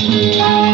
Thank mm -hmm. you.